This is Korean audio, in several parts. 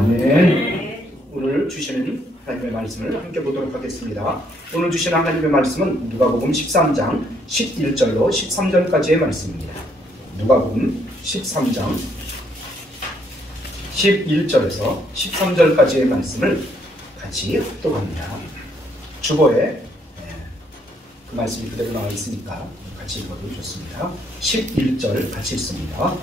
아멘. 오늘 주시는 하나님의 말씀을 함께 보도록 하겠습니다. 오늘 주시는 하나님의 말씀은 누가복음 13장 11절로 13절까지의 말씀입니다. 누가복음 13장 11절에서 13절까지의 말씀을 같이 합독합니다. 주보에 그 말씀이 그대로 나와 있으니까 같이 읽어도 좋습니다. 11절 같이 읽습니다.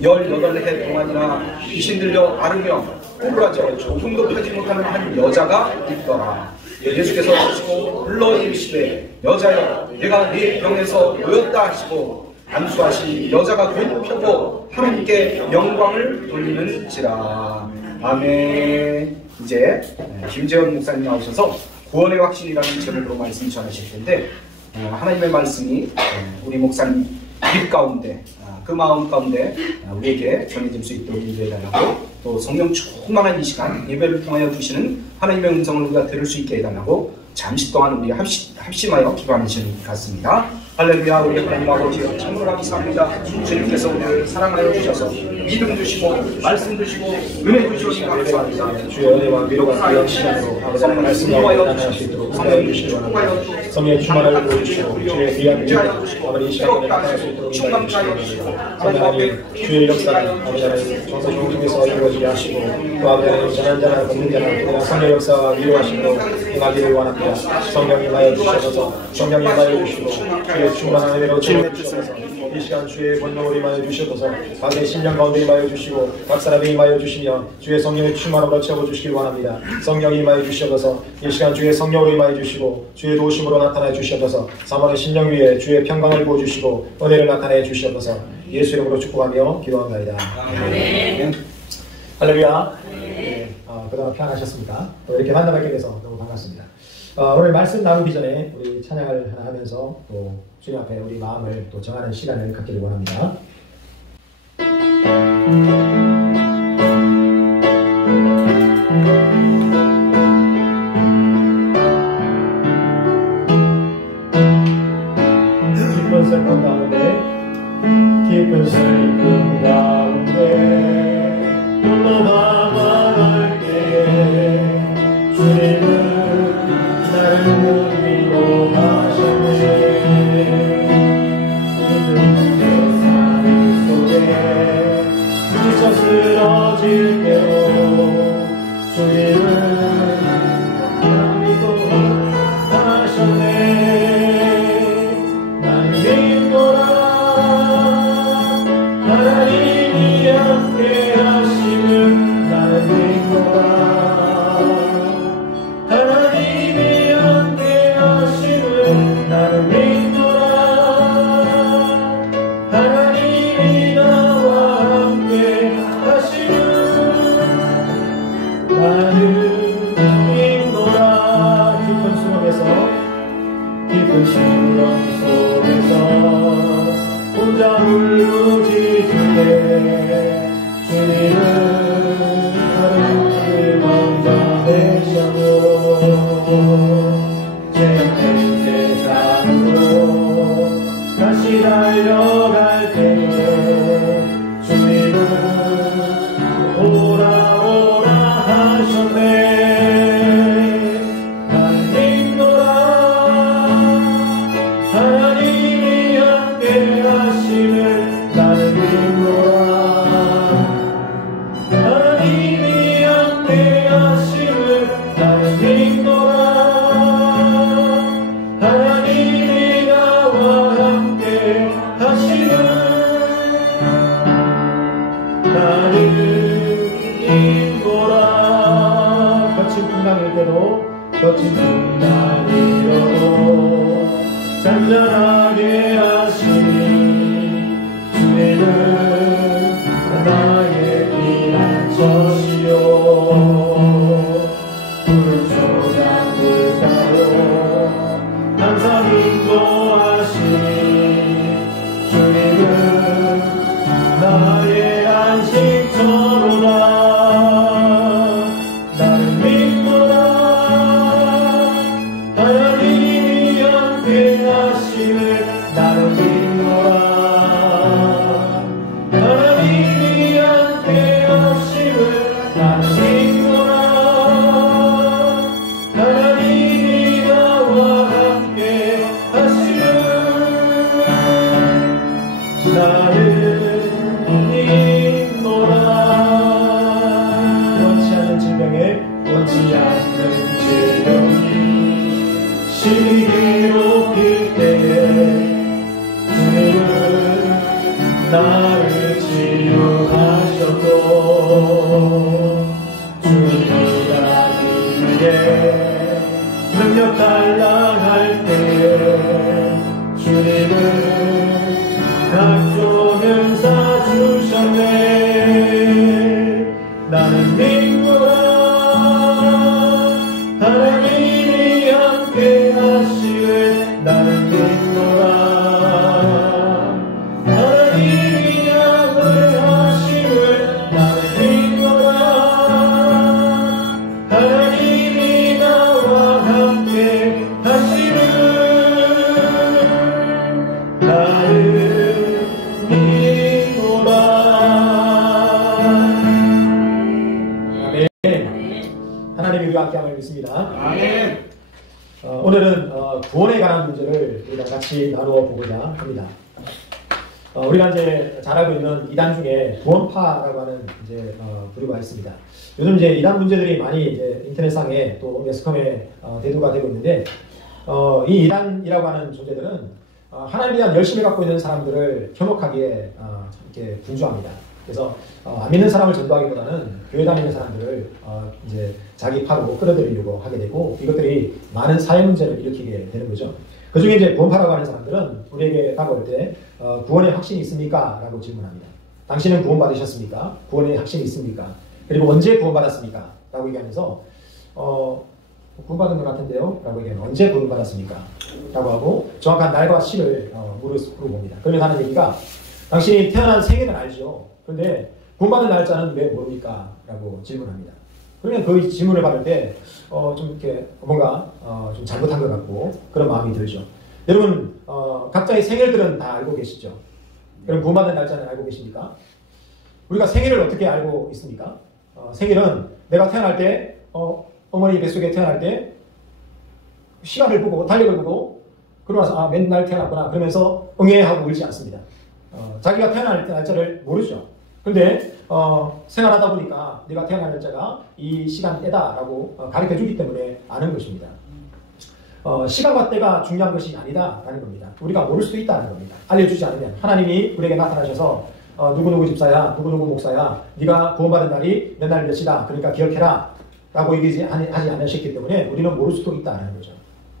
18해 동안이나 귀신 들려 앓으며 꼬부라져 조금도 펴지 못하는 한 여자가 있더라. 예수께서 오시고 불러 이르시되 여자여 내가 네 병에서 놓였다 하시고 안수하시니 여자가 곧 펴고 하나님께 영광을 돌리는지라. 아멘. 이제 김재원 목사님 나오셔서 구원의 확신이라는 제목으로 말씀 전하실 텐데 하나님의 말씀이 우리 목사님 입 가운데 그 마음 가운데 우리에게 전해질 수 있도록 인도해달라고, 또 성령 충만한 이 시간 예배를 통하여 주시는 하나님의 음성을 우리가 들을 수 있게 해달라고 잠시 동안 우리 합심하여 기도하는 시간 같습니다. 할렐루야. 우리 하나님 아버지 참으로 감사합니다. 주님께서 우리를 사랑하여 주셔서 믿음 주시고 말씀 주시고 은혜 주시니 감사합니다. 주의 은혜와 위로가 귀한 시간으로 아버지의 말씀하여 주시도록 성령 주시고 성령의 충만을 보여주시고 주의 귀한 은혜와 아버지 이 시간에 나타날 수 있도록 충만하여 주시고 하나님 주의 역사를 아버지 하나님 정서중을 통해서 이루어지게 하시고 또 아버지 하나님 전한 자나 없는 자나 성령 역사와 위로하시고 임하기를 원합니다. 성령님 하여 주셔서 성령님 하여 주시고 주의 충만한 은혜로 채워 주셔서 이 시간 주의 권능을 임하여 주셔서 각의 심령 가운데 임하여 주시고 각 사람이 임하여 주시며 주의 성령의 충만함으로 채워 주시길 원합니다. 성령이 임하여 주셔서 이 시간 주의 성령으로 임하여 주시고 주의 도우심으로 나타내 주셔서 사모의 심령 위에 주의 평강을 부어 주시고 은혜를 나타내 주셔서 예수 이름으로 축복하며 기도합니다. 아멘. 할렐루야. 그동안 편안하셨습니까? 이렇게 만나뵙게 돼서 너무 반갑습니다. 오늘 말씀 나누기 전에 우리 찬양을 하나 하면서 또 주님 앞에 우리 마음을 또 정하는 시간을 갖기를 원합니다. 기쁜 슬픔 가운데 기쁜 슬픔 가운데 홀로 방황할 때에 주님은 나를 위로하셨네. 힘든 세상 속에 부딪혀 쓰러질 때도 주님은 나를 위로하셨네. 난 믿노라 하나님이 함께 하심을 나는 믿노라. 깊은 심령 속에서 혼자 울부짖을 때 주님은 나를 건져내셔도 죄된 세상으로 다시 달려갈 때 주님은 오라 오라 하셨네. 거친 풍랑이로도 잔잔하게 하시니 주님은 나의 피난처시요. 푸른 초장 물가로 항상 인도하시니 주님은 나의 안식처로다. 하나님이 함께 하심을 갈라갈 때 주님은 각종을 사주셨네. 나는 믿노라 하나님이 함께 하시네. 나는 믿노라 하나님이 함께 하시네. 나는 믿노라 하나님이 나와 함께 하시네. 나는 믿노라. 하나님이 우리와 함께함을 믿습니다. 아멘. 오늘은 구원에 관한 문제를 우리가 같이 나누어 보고자 합니다. 우리가 이제 잘 알고 있는 이단 중에 구원파라고 하는 이제 부류가 있습니다. 요즘 이제 이단 문제들이 많이 이제 인터넷상에 또 매스컴에 대두가 되고 있는데 이 이단이라고 하는 존재들은 하나님에 대한 열심을 갖고 있는 사람들을 현혹하기에 이렇게 분주합니다. 그래서 안 믿는 사람을 전도하기보다는 교회 다니는 사람들을 이제 자기 파로 끌어들이려고 하게 되고 이것들이 많은 사회 문제를 일으키게 되는 거죠. 그 중에 이제 구원파라고 하는 사람들은 우리에게 다가올 때 구원의 확신이 있습니까? 라고 질문합니다. 당신은 구원받으셨습니까? 구원의 확신이 있습니까? 그리고 언제 구원받았습니까? 라고 얘기하면서 구원받은 것 같은데요? 라고 얘기하면 언제 구원받았습니까? 라고 하고 정확한 날과 시를 물어봅니다. 그러면 하는 얘기가 당신이 태어난 생일은 알죠? 그런데 구원받은 날짜는 왜 모릅니까? 라고 질문합니다. 그러면 그 질문을 받을 때 좀 이렇게 뭔가 좀 잘못한 것 같고 그런 마음이 들죠. 여러분 각자의 생일들은 다 알고 계시죠? 그럼 구원받은 날짜는 알고 계십니까? 우리가 생일을 어떻게 알고 있습니까? 생일은 내가 태어날 때 어머니 뱃속에 태어날 때 시간을 보고 달력을 보고 그러고 나서 맨날 태어났구나 그러면서 응애하고 울지 않습니다. 자기가 태어날 날짜를 모르죠. 근데 생활하다 보니까 내가 태어날 날짜가 이 시간대다라고 가르쳐 주기 때문에 아는 것입니다. 시간과 때가 중요한 것이 아니다라는 겁니다. 우리가 모를 수도 있다는 겁니다. 알려주지 않으면 하나님이 우리에게 나타나셔서 누구누구 집사야 누구누구 목사야 네가 구원받은 날이 몇 날 몇이다 그러니까 기억해라 라고 얘기하지 않으셨기 때문에 우리는 모를 수도 있다는 거죠.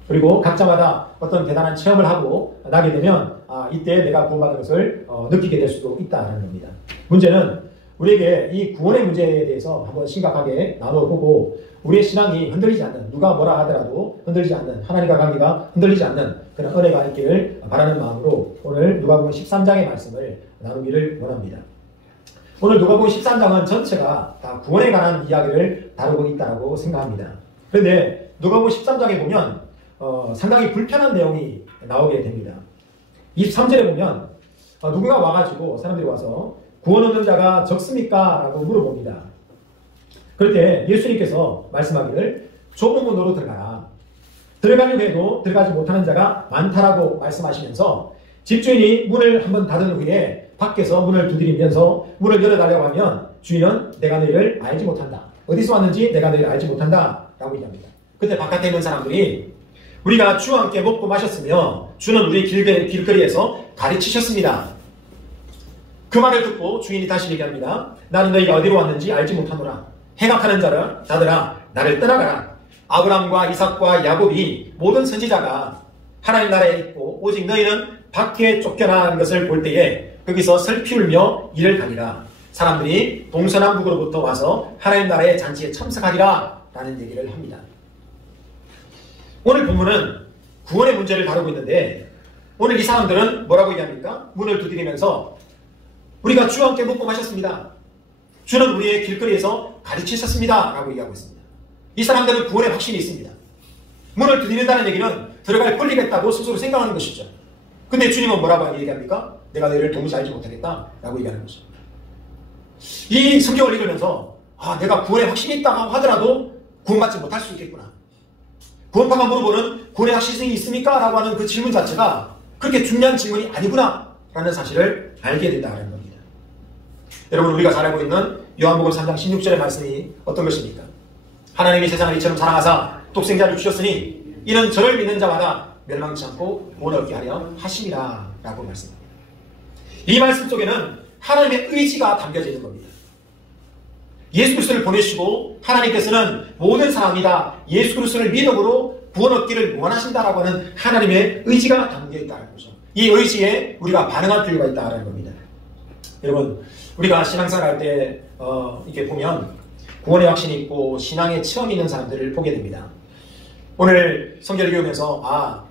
그리고 각자마다 어떤 대단한 체험을 하고 나게 되면 이때 내가 구원받은 것을 느끼게 될 수도 있다는 겁니다. 문제는 우리에게 이 구원의 문제에 대해서 한번 심각하게 나눠보고 우리의 신앙이 흔들리지 않는 누가 뭐라 하더라도 흔들리지 않는 하나님과 관계가 흔들리지 않는 그런 은혜가 있기를 바라는 마음으로 오늘 누가복음 13장의 말씀을 나누기를 원합니다. 오늘 누가복음 13장은 전체가 다 구원에 관한 이야기를 다루고 있다고 생각합니다. 그런데 누가복음 13장에 보면 상당히 불편한 내용이 나오게 됩니다. 23절에 보면 누군가 와가지고 사람들이 와서 구원 얻는 자가 적습니까? 라고 물어봅니다. 그럴 때 예수님께서 말씀하기를 좁은 문으로 들어가라. 들어가려고 해도 들어가지 못하는 자가 많다라고 말씀하시면서 집주인이 문을 한번 닫은 후에 밖에서 문을 두드리면서 문을 열어달라고 하면 주인은 내가 너희를 알지 못한다. 어디서 왔는지 내가 너희를 알지 못한다. 라고 얘기합니다. 그때 바깥에 있는 사람들이 우리가 주와 함께 먹고 마셨으며 주는 우리 길거리에서 가르치셨습니다. 그 말을 듣고 주인이 다시 얘기합니다. 나는 너희가 어디로 왔는지 알지 못하노라. 행악하는 자들아 나를 떠나가라. 아브라함과 이삭과 야곱이 모든 선지자가 하나님 나라에 있고 오직 너희는 밖에 쫓겨나는 것을 볼 때에 거기서 슬피 울며 이를 가리라. 사람들이 동서남북으로부터 와서 하나님 나라의 잔치에 참석하리라 라는 얘기를 합니다. 오늘 본문은 구원의 문제를 다루고 있는데 오늘 이 사람들은 뭐라고 얘기합니까? 문을 두드리면서 우리가 주와 함께 먹고 마셨습니다. 주는 우리의 길거리에서 가르치셨습니다. 라고 얘기하고 있습니다. 이 사람들은 구원의 확신이 있습니다. 문을 두드린다는 얘기는 들어갈 권리겠다고 스스로 생각하는 것이죠. 근데 주님은 뭐라고 얘기합니까? 내가 너희를 도무지 알지 못하겠다. 라고 얘기하는 거죠. 이 성경을 읽으면서 내가 구원의 확신이 있다고 하더라도 구원받지 못할 수 있겠구나. 구원파가 물어보는 구원의 확신이 있습니까? 라고 하는 그 질문 자체가 그렇게 중요한 질문이 아니구나 라는 사실을 알게 된다는 겁니다. 여러분 우리가 잘 알고 있는 요한복음 3장 16절의 말씀이 어떤 것입니까? 하나님이 세상을 이처럼 사랑하사 독생자를 주셨으니 이는 저를 믿는 자마다 멸망치 않고 구원 얻게 하려 하심이라 라고 말씀합니다. 이 말씀 속에는 하나님의 의지가 담겨져 있는 겁니다. 예수 그리스도를 보내시고 하나님께서는 모든 사람이 다 예수 그리스도를 믿음으로 구원 얻기를 원하신다라고 하는 하나님의 의지가 담겨 있다는 거죠. 이 의지에 우리가 반응할 필요가 있다는 겁니다. 여러분, 우리가 신앙생활 할 때 이렇게 보면 구원의 확신이 있고 신앙의 체험이 있는 사람들을 보게 됩니다. 오늘 성경을 읽으면서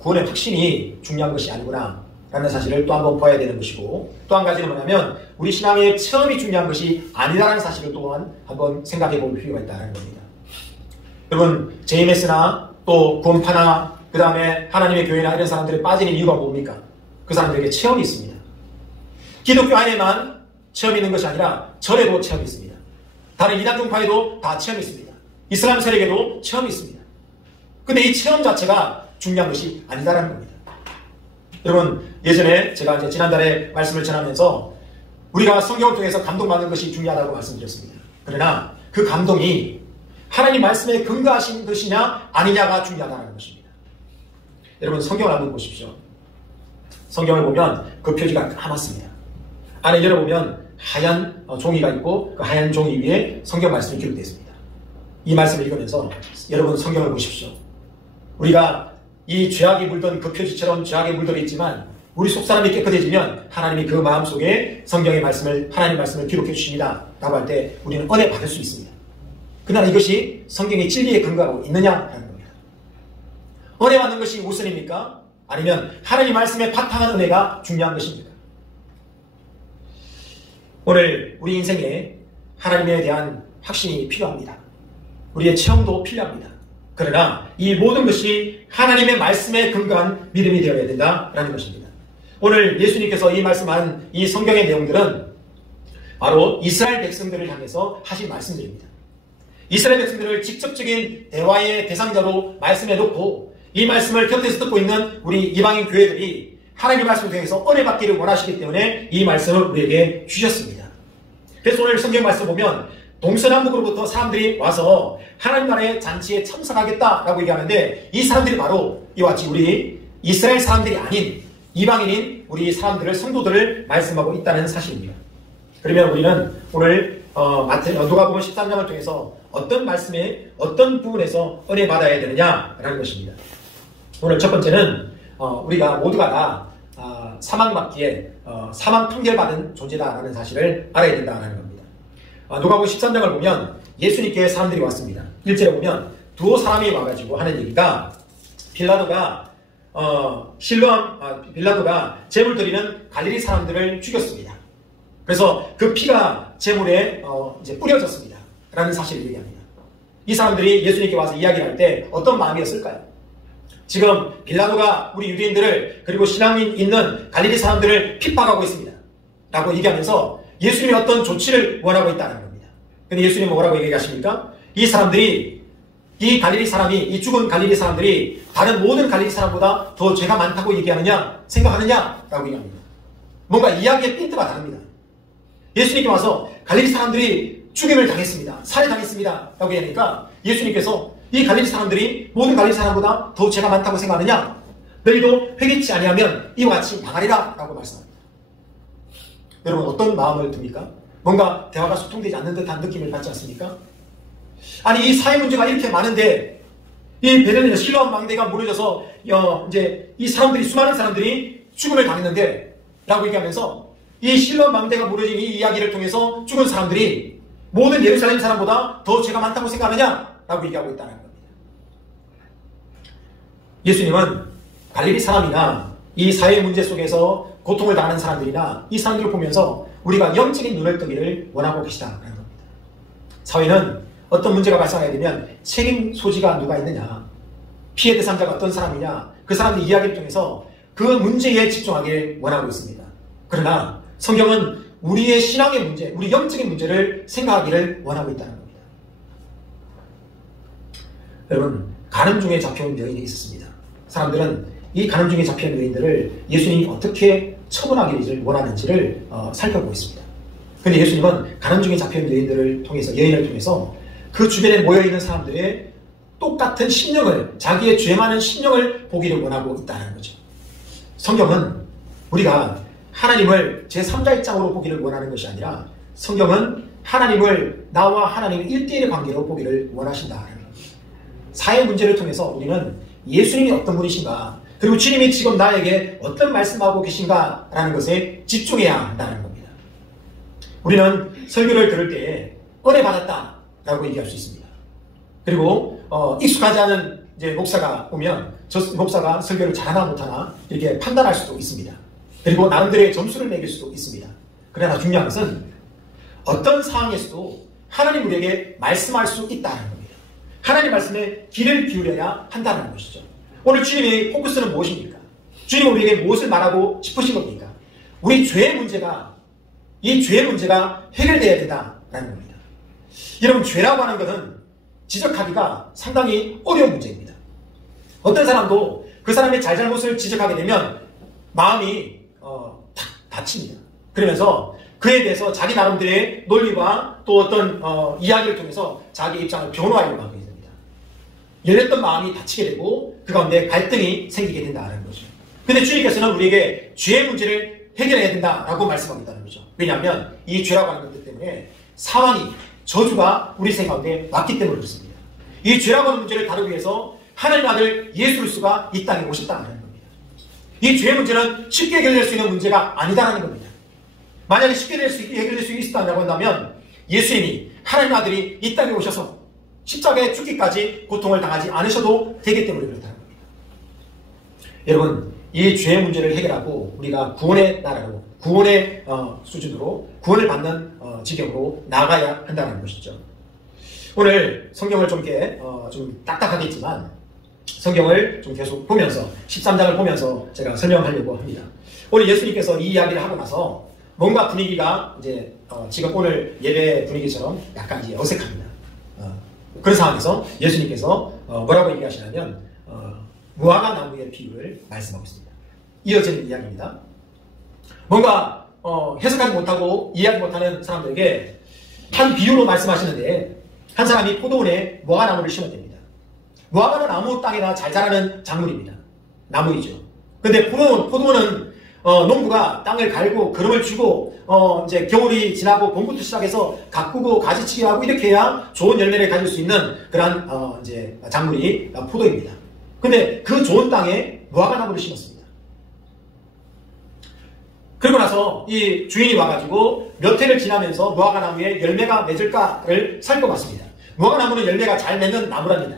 구원의 확신이 중요한 것이 아니구나 라는 사실을 또 한번 봐야 되는 것이고, 또 한 가지는 뭐냐면 우리 신앙의 체험이 중요한 것이 아니라는 사실을 또한 한번 생각해 볼 필요가 있다는 겁니다. 여러분, JMS나 또 구원파나 그 다음에 하나님의 교회나 이런 사람들이 빠지는 이유가 뭡니까? 그 사람들에게 체험이 있습니다. 기독교 안에만 체험이 있는 것이 아니라 절에도 체험이 있습니다. 다른 이단종파에도 다 체험이 있습니다. 이슬람 세력에도 체험이 있습니다. 근데 이 체험 자체가 중요한 것이 아니다라는 겁니다. 여러분, 예전에 제가 이제 지난달에 말씀을 전하면서 우리가 성경을 통해서 감동받는 것이 중요하다고 말씀드렸습니다. 그러나 그 감동이 하나님 말씀에 근거하신 것이냐 아니냐가 중요하다는 것입니다. 여러분, 성경을 한번 보십시오. 성경을 보면 그 표지가 까맣습니다. 안에 열어보면 하얀 종이가 있고 그 하얀 종이 위에 성경 말씀이 기록되어 있습니다. 이 말씀을 읽으면서 여러분 성경을 보십시오. 우리가 이 죄악이 물던 그 표지처럼 죄악에 물들어 있지만 우리 속사람이 깨끗해지면 하나님이 그 마음속에 성경의 말씀을, 하나님 말씀을 기록해 주십니다 라고 할 때 우리는 은혜 받을 수 있습니다. 그러나 이것이 성경의 진리에 근거하고 있느냐라는 겁니다. 은혜 받는 것이 우선입니까? 아니면 하나님 말씀에 바탕한 은혜가 중요한 것입니까? 오늘 우리 인생에 하나님에 대한 확신이 필요합니다. 우리의 체험도 필요합니다. 그러나 이 모든 것이 하나님의 말씀에 근거한 믿음이 되어야 된다라는 것입니다. 오늘 예수님께서 이 말씀한 이 성경의 내용들은 바로 이스라엘 백성들을 향해서 하신 말씀들입니다. 이스라엘 백성들을 직접적인 대화의 대상자로 말씀해 놓고 이 말씀을 곁에서 듣고 있는 우리 이방인 교회들이 하나님의 말씀을 통해서 은혜 받기를 원하시기 때문에 이 말씀을 우리에게 주셨습니다. 그래서 오늘 성경 말씀 보면 동서남북으로부터 사람들이 와서 하나님 나라의 잔치에 참석하겠다라고 얘기하는데 이 사람들이 바로 이와 같이 우리 이스라엘 사람들이 아닌 이방인인 우리 사람들을, 성도들을 말씀하고 있다는 사실입니다. 그러면 우리는 오늘 누가복음 13장을 통해서 어떤 말씀에 어떤 부분에서 은혜 받아야 되느냐라는 것입니다. 오늘 첫 번째는 우리가 모두가 다 사망받기에 사망 판결받은 존재다라는 사실을 알아야 된다는 겁니다. 누가복음 13장을 보면 예수님께 사람들이 왔습니다. 1절에 보면 두 사람이 와가지고 하는 얘기가 빌라도가 제물 드리는 갈릴리 사람들을 죽였습니다. 그래서 그 피가 제물에 이제 뿌려졌습니다. 라는 사실을 얘기합니다. 이 사람들이 예수님께 와서 이야기를 할 때 어떤 마음이었을까요? 지금 빌라도가 우리 유대인들을 그리고 신앙인 있는 갈릴리 사람들을 핍박하고 있습니다. 라고 얘기하면서 예수님이 어떤 조치를 원하고 있다는 겁니다. 근데 예수님은 뭐라고 얘기하십니까? 이 사람들이, 이 죽은 갈릴리 사람들이 다른 모든 갈릴리 사람보다 더 죄가 많다고 얘기하느냐, 생각하느냐? 라고 얘기합니다. 뭔가 이야기의 핀트가 다릅니다. 예수님께 와서 갈릴리 사람들이 죽임을 당했습니다. 살해당했습니다. 라고 얘기하니까 예수님께서 이 갈릴리 사람들이 모든 갈릴리 사람보다 더 죄가 많다고 생각하느냐? 너희도 회개치 아니하면 이와 같이 망하리라 라고 말씀합니다. 여러분 어떤 마음을 듭니까? 뭔가 대화가 소통되지 않는 듯한 느낌을 받지 않습니까? 아니 이 사회 문제가 이렇게 많은데 이 베들레헴 실로암 망대가 무너져서 이제 이 사람들이, 수많은 사람들이 죽음을 당했는데 라고 얘기하면서 이 실로암 망대가 무너진 이 이야기를 통해서 죽은 사람들이 모든 예루살렘 사람보다 더 죄가 많다고 생각하느냐? 라고 얘기하고 있다는 겁니다. 예수님은 갈릴리 사람이나 이 사회 문제 속에서 고통을 당하는 사람들이나 이 사람들을 보면서 우리가 영적인 눈을 뜨기를 원하고 계시다는 겁니다. 사회는 어떤 문제가 발생하게 되면 책임 소지가 누가 있느냐, 피해 대상자가 어떤 사람이냐, 그 사람들 이야기를 통해서 그 문제에 집중하길 원하고 있습니다. 그러나 성경은 우리의 신앙의 문제, 우리 영적인 문제를 생각하기를 원하고 있다는 겁니다. 여러분, 가늠 중에 잡혀온 여인이 있었습니다. 사람들은 이 가늠 중에 잡혀온 여인들을 예수님이 어떻게 처분하기를 원하는지를 살펴보고 있습니다. 그런데 예수님은 가늠 중에 잡혀온 여인을 통해서 그 주변에 모여있는 사람들의 똑같은 심령을, 자기의 죄 많은 심령을 보기를 원하고 있다는 거죠. 성경은 우리가 하나님을 제3자 입장으로 보기를 원하는 것이 아니라 성경은 하나님을, 나와 하나님의 1대1의 관계로 보기를 원하신다는 겁니다. 사회 문제를 통해서 우리는 예수님이 어떤 분이신가, 그리고 주님이 지금 나에게 어떤 말씀하고 계신가 라는 것에 집중해야 한다는 겁니다. 우리는 설교를 들을 때에 은혜 받았다 라고 얘기할 수 있습니다. 그리고 익숙하지 않은 이제 목사가 오면 저 목사가 설교를 잘하나 못하나 이렇게 판단할 수도 있습니다. 그리고 나름대로의 점수를 매길 수도 있습니다. 그러나 중요한 것은 어떤 상황에서도 하나님 우리에게 말씀할 수 있다는 겁니다. 하나님 말씀에 귀를 기울여야 한다는 것이죠. 오늘 주님의 포커스는 무엇입니까? 주님은 우리에게 무엇을 말하고 싶으신 겁니까? 우리 죄의 문제가, 이 죄의 문제가 해결되어야 된다는 겁니다. 여러분, 죄라고 하는 것은 지적하기가 상당히 어려운 문제입니다. 어떤 사람도 그 사람의 잘잘못을 지적하게 되면 마음이 탁 다칩니다. 그러면서 그에 대해서 자기 나름대로의 논리와 또 어떤 이야기를 통해서 자기 입장을 변호하려고 하게 됩니다. 열렸던 마음이 닫히게 되고 그 가운데 갈등이 생기게 된다는 거죠. 근데 주님께서는 우리에게 죄의 문제를 해결해야 된다라고 말씀하겠다는 거죠. 왜냐하면 이 죄라고 하는 것 때문에 상황이, 저주가 우리 생각 가운데 왔기 때문에 그렇습니다. 이 죄라고 하는 문제를 다루기 위해서 하나님 아들 예수 그리스도가 이 땅에 오셨다는 겁니다. 이 죄의 문제는 쉽게 해결될 수 있는 문제가 아니다라는 겁니다. 만약에 쉽게 해결될 수 있었다고 한다면 예수님이, 하나님 아들이 이 땅에 오셔서 십자가에 죽기까지 고통을 당하지 않으셔도 되기 때문에 그렇다는 겁니다. 여러분, 이 죄의 문제를 해결하고 우리가 구원의 나라로, 구원의 수준으로, 구원을 받는 지경으로 나아가야 한다는 것이죠. 오늘 성경을 좀 이렇게 좀 딱딱하겠지만 성경을 좀 계속 보면서 13장을 보면서 제가 설명하려고 합니다. 오늘 예수님께서 이 이야기를 하고 나서 뭔가 분위기가 이제 지금 오늘 예배 분위기처럼 약간 이제 어색합니다. 그런 상황에서 예수님께서 뭐라고 얘기하시냐면 무화과 나무의 비유를 말씀하고 있습니다. 이어지는 이야기입니다. 뭔가 해석하지 못하고 이해하지 못하는 사람들에게 한 비유로 말씀하시는데, 한 사람이 포도원에 무화과 나무를 심었답니다. 무화과는 아무 땅에나 잘 자라는 작물입니다. 나무이죠. 근데 포도원은 농부가 땅을 갈고 거름을 주고 이제 겨울이 지나고 봄부터 시작해서 가꾸고 가지치기 하고 이렇게 해야 좋은 열매를 가질 수 있는 그러한 이제 작물이 포도입니다. 근데 그 좋은 땅에 무화과 나무를 심었습니다. 그리고 나서 이 주인이 와가지고 몇 해를 지나면서 무화과 나무에 열매가 맺을까를 살펴봤습니다. 무화과 나무는 열매가 잘 맺는 나무랍니다.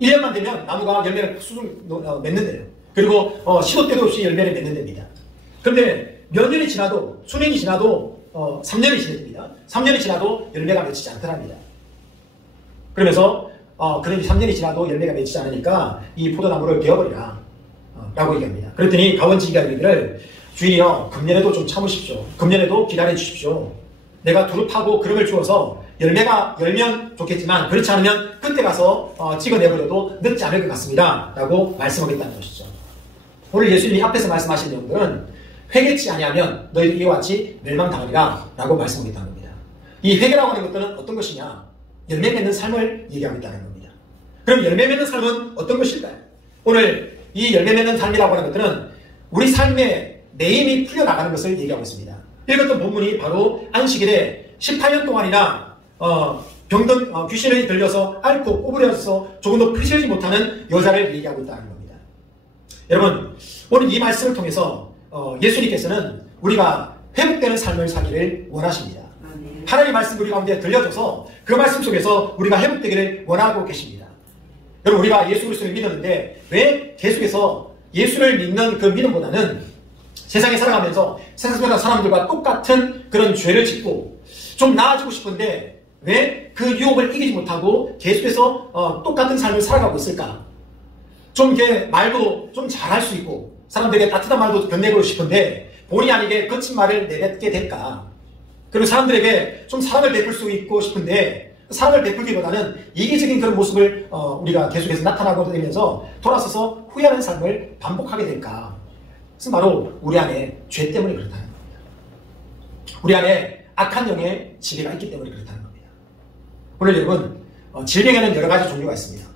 1년만 되면 나무가 열매를 수중 맺는데요. 그리고 시도 때도 없이 열매를 맺는답니다. 그런데 몇 년이 지나도, 수년이 지나도 3년이 지납니다. 3년이 지나도 열매가 맺히지 않더랍니다. 그러면서 그런지 3년이 지나도 열매가 맺히지 않으니까 이 포도나무를 베어버리라 라고 얘기합니다. 그랬더니 가원지기가 이르기를, 주인이여, 금년에도 좀 참으십시오. 금년에도 기다려 주십시오. 내가 두루 파고 그름을 주어서 열매가 열면 좋겠지만 그렇지 않으면 그때 가서 찍어내버려도 늦지 않을 것 같습니다 라고 말씀하겠다는 것이죠. 오늘 예수님이 앞에서 말씀하신 내용들은 회개치 아니하면 너희도 이와 같이 멸망당하리라 라고 말씀하겠다는 겁니다. 이 회개라고 하는 것들은 어떤 것이냐? 열매 맺는 삶을 얘기하겠다는 겁니다. 그럼 열매 맺는 삶은 어떤 것일까요? 오늘 이 열매 맺는 삶이라고 하는 것들은 우리 삶의 내임이 풀려나가는 것을 얘기하고 있습니다. 읽었던 본문이 바로 안식일에 18년 동안이나 병든 귀신이 들려서 앓고 꼬부려져서 조금도 펴지지 못하는 여자를 얘기하고 있다는 겁니다. 여러분, 오늘 이 말씀을 통해서 예수님께서는 우리가 회복되는 삶을 살기를 원하십니다. 하나님의 말씀 우리 가운데 들려줘서 그 말씀 속에서 우리가 회복되기를 원하고 계십니다. 여러분, 우리가 예수 그리스도를 믿었는데 왜 계속해서 예수를 믿는 그 믿음보다는 세상에 살아가면서 세상 사람들과 똑같은 그런 죄를 짓고 좀 나아지고 싶은데 왜 그 유혹을 이기지 못하고 계속해서 똑같은 삶을 살아가고 있을까? 좀 이렇게 말도 좀 잘할 수 있고 사람들에게 따뜻한 말도 건네고 싶은데 본의 아니게 거친 말을 내뱉게 될까? 그리고 사람들에게 좀 사랑을 베풀 수 있고 싶은데 사랑을 베풀기보다는 이기적인 그런 모습을 우리가 계속해서 나타나고 되면서 돌아서서 후회하는 삶을 반복하게 될까? 그것은 바로 우리 안에 죄 때문에 그렇다는 겁니다. 우리 안에 악한 영의 지배가 있기 때문에 그렇다는 겁니다. 오늘 여러분, 질병에는 여러 가지 종류가 있습니다.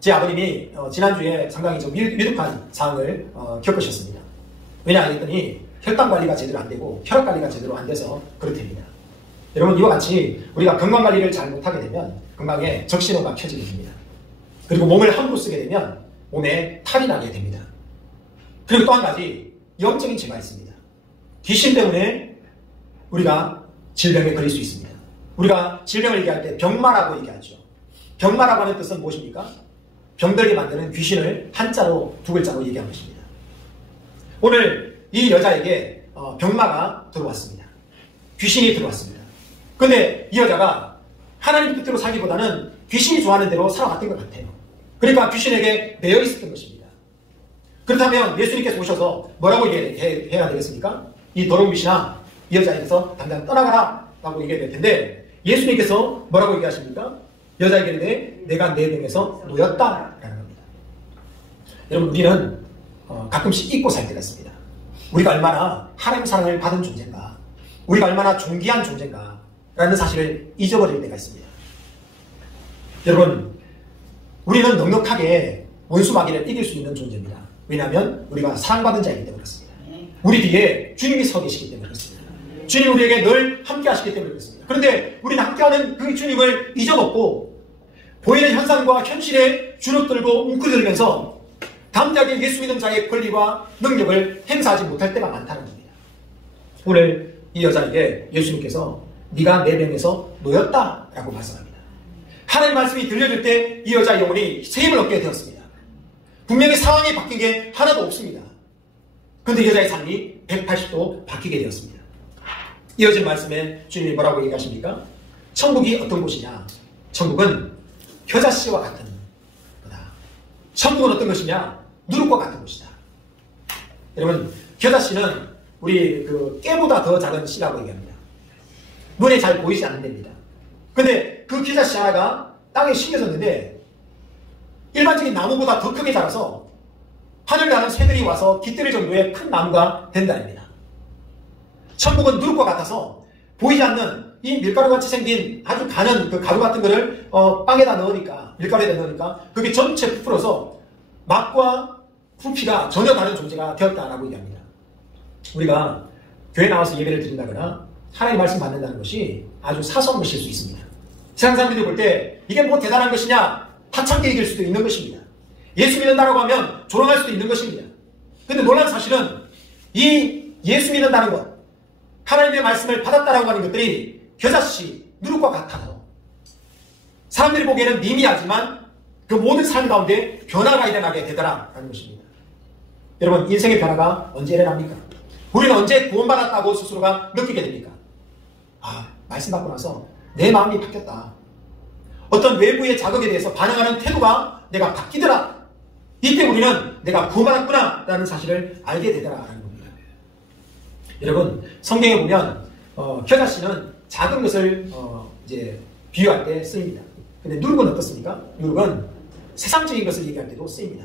제 아버님이 지난주에 상당히 좀 위독한 상황을 겪으셨습니다. 왜냐 했더니 혈당 관리가 제대로 안 되고 혈압 관리가 제대로 안 돼서 그렇답니다. 여러분, 이와 같이 우리가 건강 관리를 잘 못하게 되면 건강에 적신호가 켜지게 됩니다. 그리고 몸을 함부로 쓰게 되면 몸에 탈이 나게 됩니다. 그리고 또 한 가지 영적인 죄가 있습니다. 귀신 때문에 우리가 질병에 걸릴 수 있습니다. 우리가 질병을 얘기할 때 병마라고 얘기하죠. 병마라고 하는 뜻은 무엇입니까? 병들게 만드는 귀신을 한자로 두 글자로 얘기한 것입니다. 오늘 이 여자에게 병마가 들어왔습니다. 귀신이 들어왔습니다. 근데 이 여자가 하나님 뜻대로 살기보다는 귀신이 좋아하는 대로 살아갔던 것 같아요. 그러니까 귀신에게 매여 있었던 것입니다. 그렇다면 예수님께서 오셔서 뭐라고 해야 되겠습니까? 이 더러운 귀신아, 이 여자에게서 당장 떠나가라 라고 얘기해야 될 텐데, 예수님께서 뭐라고 얘기하십니까? 여자에게 내가 내 병에서 놓였다 라는 겁니다. 여러분, 우리는 가끔씩 잊고 살 때가 있습니다. 우리가 얼마나 하나님 사랑을 받은 존재인가, 우리가 얼마나 존귀한 존재인가 라는 사실을 잊어버릴 때가 있습니다. 여러분, 우리는 넉넉하게 원수 마귀를 이길 수 있는 존재입니다. 왜냐하면 우리가 사랑받은 자이기 때문에 그렇습니다. 우리 뒤에 주님이 서 계시기 때문에 그렇습니다. 주님이 우리에게 늘 함께 하시기 때문에 그렇습니다. 그런데 우리는 함께하는 그 주님을 잊어먹고 보이는 현상과 현실에 주눅들고 웅크리면서 담대하게 예수 믿는 자의 권리와 능력을 행사하지 못할 때가 많다는 겁니다. 오늘 이 여자에게 예수님께서 네가 내 병에서 놓였다 라고 말씀합니다. 하나님 말씀이 들려질 때 이 여자의 영혼이 세임을 얻게 되었습니다. 분명히 상황이 바뀐 게 하나도 없습니다. 그런데 이 여자의 삶이 180도 바뀌게 되었습니다. 이어진 말씀에 주님이 뭐라고 얘기하십니까? 천국이 어떤 곳이냐? 천국은 겨자씨와 같은 거다. 천국은 어떤 것이냐? 누룩과 같은 곳이다. 여러분, 겨자씨는 우리 깨보다 더 작은 씨라고 얘기합니다. 눈에 잘 보이지 않는 데입니다. 근데 그 겨자씨 하나가 땅에 심겨졌는데 일반적인 나무보다 더 크게 자라서 하늘 나는 새들이 와서 깃들 정도의 큰 나무가 된다입니다. 천국은 누룩과 같아서 보이지 않는 이 밀가루같이 생긴 아주 가는 그 가루 같은 거를 빵에다 넣으니까, 밀가루에다 넣으니까 그게 전체 부풀어서 맛과 부피가 전혀 다른 존재가 되었다라고 얘기합니다. 우리가 교회 나와서 예배를 드린다거나 하나님 말씀 받는다는 것이 아주 사소한 것일 수 있습니다. 세상 사람들이 볼 때 이게 뭐 대단한 것이냐, 하찮게 이길 수도 있는 것입니다. 예수 믿는다라고 하면 조롱할 수도 있는 것입니다. 근데 놀라운 사실은 이 예수 믿는다는 것, 하나님의 말씀을 받았다라고 하는 것들이 겨자씨, 누룩과 같아서 사람들이 보기에는 미미하지만 그 모든 삶 가운데 변화가 일어나게 되더라라는 것입니다. 여러분, 인생의 변화가 언제 일어납니까? 우리는 언제 구원받았다고 스스로가 느끼게 됩니까? 말씀 받고 나서 내 마음이 바뀌었다. 어떤 외부의 자극에 대해서 반응하는 태도가 내가 바뀌더라. 이때 우리는 내가 구원받았구나 라는 사실을 알게 되더라라는 겁니다. 여러분, 성경에 보면 겨자씨는 작은 것을 이제 비유할 때 쓰입니다. 근데 누룩은 어떻습니까? 누룩은 세상적인 것을 얘기할 때도 쓰입니다.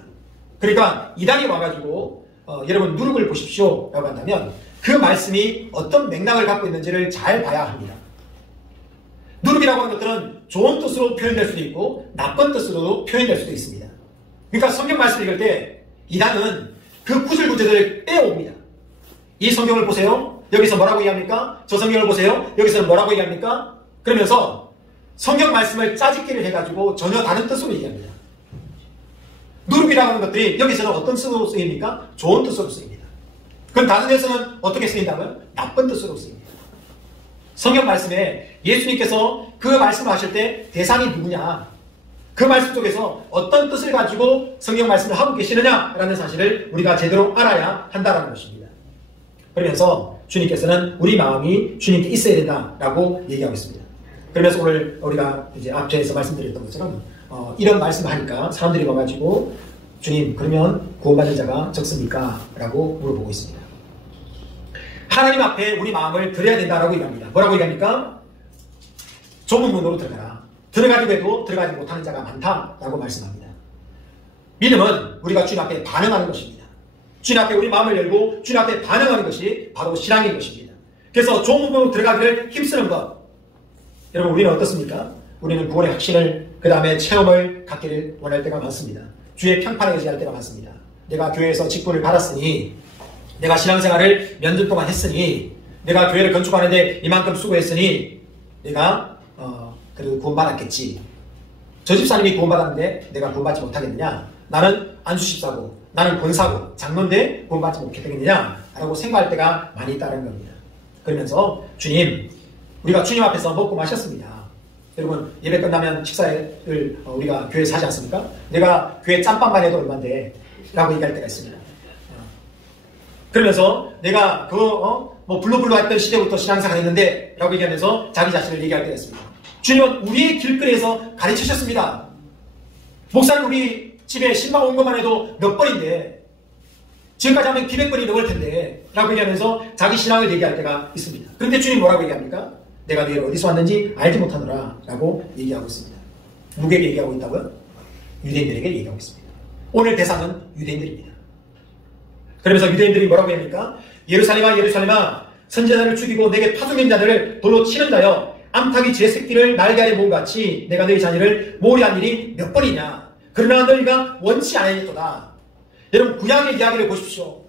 그러니까 이단이 와가지고 여러분 누룩을 보십시오 라고 한다면 그 말씀이 어떤 맥락을 갖고 있는지를 잘 봐야 합니다. 누룩이라고 하는 것들은 좋은 뜻으로 표현될 수도 있고 나쁜 뜻으로도 표현될 수도 있습니다. 그러니까 성경 말씀을 읽을 때 이단은 그 구절구절을 빼옵니다. 이 성경을 보세요. 여기서 뭐라고 얘기합니까? 저 성경을 보세요. 여기서는 뭐라고 얘기합니까? 그러면서 성경 말씀을 짜집기를 해가지고 전혀 다른 뜻으로 얘기합니다. 누룩이라고 하는 것들이 여기서는 어떤 뜻으로 쓰입니까? 좋은 뜻으로 쓰입니다. 그럼 다른 데서는 어떻게 쓰인다고요? 나쁜 뜻으로 쓰입니다. 성경 말씀에 예수님께서 그 말씀을 하실 때 대상이 누구냐, 그 말씀 속에서 어떤 뜻을 가지고 성경 말씀을 하고 계시느냐라는 사실을 우리가 제대로 알아야 한다는 것입니다. 그러면서 주님께서는 우리 마음이 주님께 있어야 된다라고 얘기하고 있습니다. 그러면서 오늘 우리가 이제 앞에서 말씀드렸던 것처럼 이런 말씀을 하니까 사람들이 와가지고 주님, 그러면 구원받은 자가 적습니까? 라고 물어보고 있습니다. 하나님 앞에 우리 마음을 드려야 된다라고 얘기합니다. 뭐라고 얘기합니까? 좁은 문으로 들어가라. 들어가려고 해도 들어가지 못하는 자가 많다라고 말씀합니다. 믿음은 우리가 주님 앞에 반응하는 것입니다. 주님 앞에 우리 마음을 열고 주님 앞에 반응하는 것이 바로 신앙인 것입니다. 그래서 좁은 문으로 들어가기를 힘쓰는 것. 여러분, 우리는 어떻습니까? 우리는 구원의 확신을, 그 다음에 체험을 갖기를 원할 때가 많습니다. 주의 평판에 의지할 때가 많습니다. 내가 교회에서 직분을 받았으니, 내가 신앙생활을 몇 년 동안 했으니, 내가 교회를 건축하는데 이만큼 수고했으니 내가 그래도 구원받았겠지. 저 집사님이 구원받았는데 내가 구원받지 못하겠느냐? 나는 안수 집사고 나는 권사고 장로인데 구원받지 못하겠느냐? 라고 생각할 때가 많이 있다는 겁니다. 그러면서 주님, 우리가 주님 앞에서 먹고 마셨습니다. 여러분 예배 끝나면 식사를 우리가 교회에서 하지 않습니까? 내가 교회 짬밥만 해도 얼만데 라고 얘기할 때가 있습니다. 그러면서 내가 블루블루 했던 시대부터 신앙생활 했는데 라고 얘기하면서 자기 자신을 얘기할 때가 있습니다. 주님은 우리의 길거리에서 가르치셨습니다. 목사님 우리 집에 신방 온 것만 해도 몇 번인데 지금까지 하면 200번이 넘을 텐데 라고 얘기하면서 자기 신앙을 얘기할 때가 있습니다. 그런데 주님 뭐라고 얘기합니까? 내가 너희를 어디서 왔는지 알지 못하노라 라고 얘기하고 있습니다. 누구에게 얘기하고 있다고요? 유대인들에게 얘기하고 있습니다. 오늘 대상은 유대인들입니다. 그러면서 유대인들이 뭐라고 합니까? 예루살렘아 예루살렘아 선지자들을 죽이고 내게 파송된 자들을 돌로 치는 자여 암탉이 제 새끼를 날개 아래 모음같이 내가 너희 자녀를 모리한 일이 몇 번이냐? 그러나 너희가 원치 아니했도다. 여러분 구약의 이야기를 보십시오.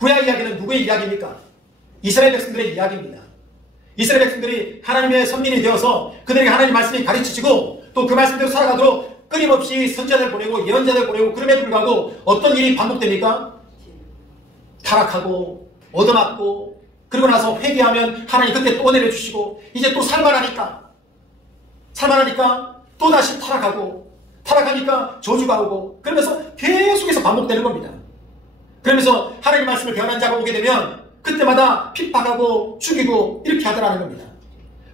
구약 이야기는 누구의 이야기입니까? 이스라엘 백성들의 이야기입니다. 이스라엘 백성들이 하나님의 선민이 되어서 그들에게 하나님의 말씀이 가르치시고 또 그 말씀대로 살아가도록 끊임없이 선지자들 보내고 예언자들 보내고 그럼에도 불구하고 어떤 일이 반복됩니까? 타락하고 얻어맞고 그리고 나서 회개하면 하나님 그때 또 은혜를 주시고 이제 또 살만하니까 또다시 타락하니까 저주가 오고 그러면서 계속해서 반복되는 겁니다. 그러면서 하나님 말씀을 변한 자가 오게 되면 그때마다 핍박하고 죽이고 이렇게 하더라는 겁니다.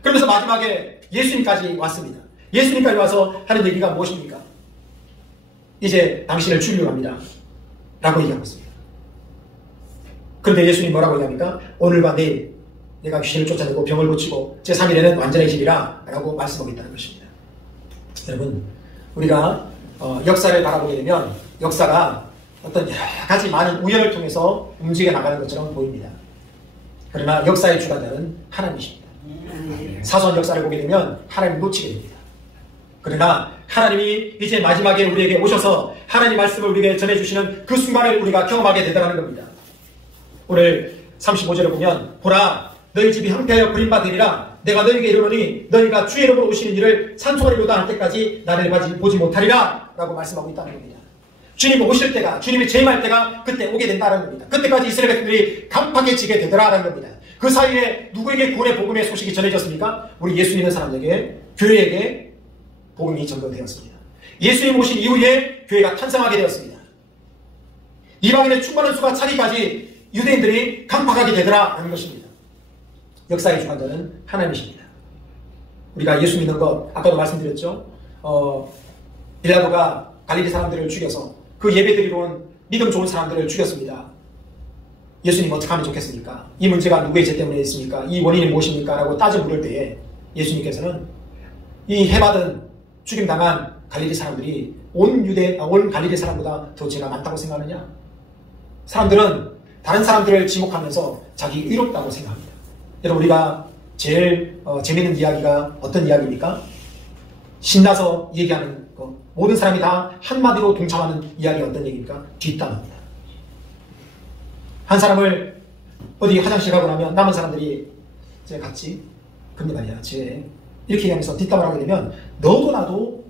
그러면서 마지막에 예수님까지 왔습니다. 예수님까지 와서 하는 얘기가 무엇입니까? 이제 당신을 죽이려고 합니다 라고 얘기하고 있습니다. 그런데 예수님 뭐라고 얘기합니까? 오늘과 내일 내가 귀신을 쫓아내고 병을 고치고 제3일에는 완전해지리라 라고 말씀하고 있다는 것입니다. 여러분 우리가 역사를 바라보게 되면 역사가 어떤 여러 가지 많은 우연을 통해서 움직여 나가는 것처럼 보입니다. 그러나 역사의 주관자는 하나님이십니다. 사소한 역사를 보게 되면 하나님을 놓치게 됩니다. 그러나 하나님이 이제 마지막에 우리에게 오셔서 하나님 말씀을 우리에게 전해주시는 그 순간을 우리가 경험하게 되더라는 겁니다. 오늘 35절을 보면 보라 너희 집이 황폐하여 버림받으리라 내가 너희에게 이르노니 너희가 주의 이름으로 오시는 일을 찬송하리로다 할 때까지 나를 보지 못하리라 라고 말씀하고 있다는 겁니다. 주님이 오실 때가 주님이 재임할 때가 그때 오게 된다는 겁니다. 그때까지 이스라엘 백성들이 강팍해지게 되더라는 겁니다. 그 사이에 누구에게 구원의 복음의 소식이 전해졌습니까? 우리 예수 믿는 사람에게 교회에게 복음이 전도되었습니다. 예수님 오신 이후에 교회가 탄생하게 되었습니다. 이방인의 충만한 수가 차기까지 유대인들이 강팍하게 되더라는 것입니다. 역사의 주관자는 하나님이십니다. 우리가 예수 믿는 것 아까도 말씀드렸죠. 빌라도가 갈릴리 사람들을 죽여서 그 예배드리러 온 믿음 좋은 사람들을 죽였습니다. 예수님 어떻게 하면 좋겠습니까? 이 문제가 누구의 죄 때문에 있습니까? 이 원인이 무엇입니까? 라고 따져 물을 때에 예수님께서는 이 해받은 죽임당한 갈릴리 사람들이 온 갈릴리 사람보다 더 죄가 많다고 생각하느냐? 사람들은 다른 사람들을 지목하면서 자기 의롭다고 생각합니다. 여러분 우리가 제일 재밌는 이야기가 어떤 이야기입니까? 신나서 얘기하는 거. 모든 사람이 다 한마디로 동참하는 이야기가 어떤 얘기입니까? 뒷담화입니다. 한 사람을 어디 화장실 가고 나면 남은 사람들이 이제 같이 근데 말이야 이렇게 얘기하면서 뒷담화를 하게 되면 너도 나도